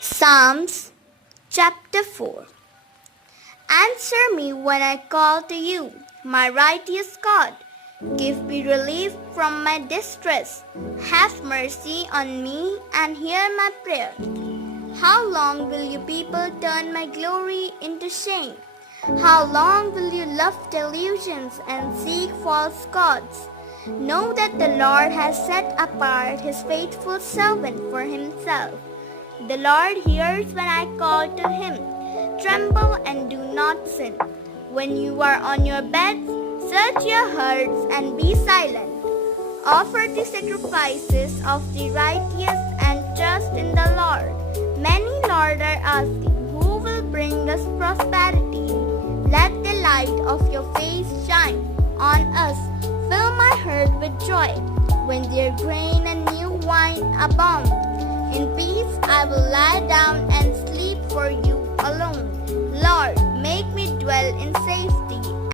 Psalms chapter 4. Answer me when I call to you, my righteous God. Give me relief from my distress. Have mercy on me and hear my prayer. How long will you people turn my glory into shame? How long will you love delusions and seek false gods? Know that the Lord has set apart his faithful servant for himself. The Lord hears when I call to him. Tremble and do not sin. When you are on your beds, search your hearts and be silent. Offer the sacrifices of the righteous and trust in the Lord. Many, Lord, are asking, who will bring us prosperity? Let the light of your face shine on us. Fill my heart with joy when their grain and new wine abound. In peace I will lie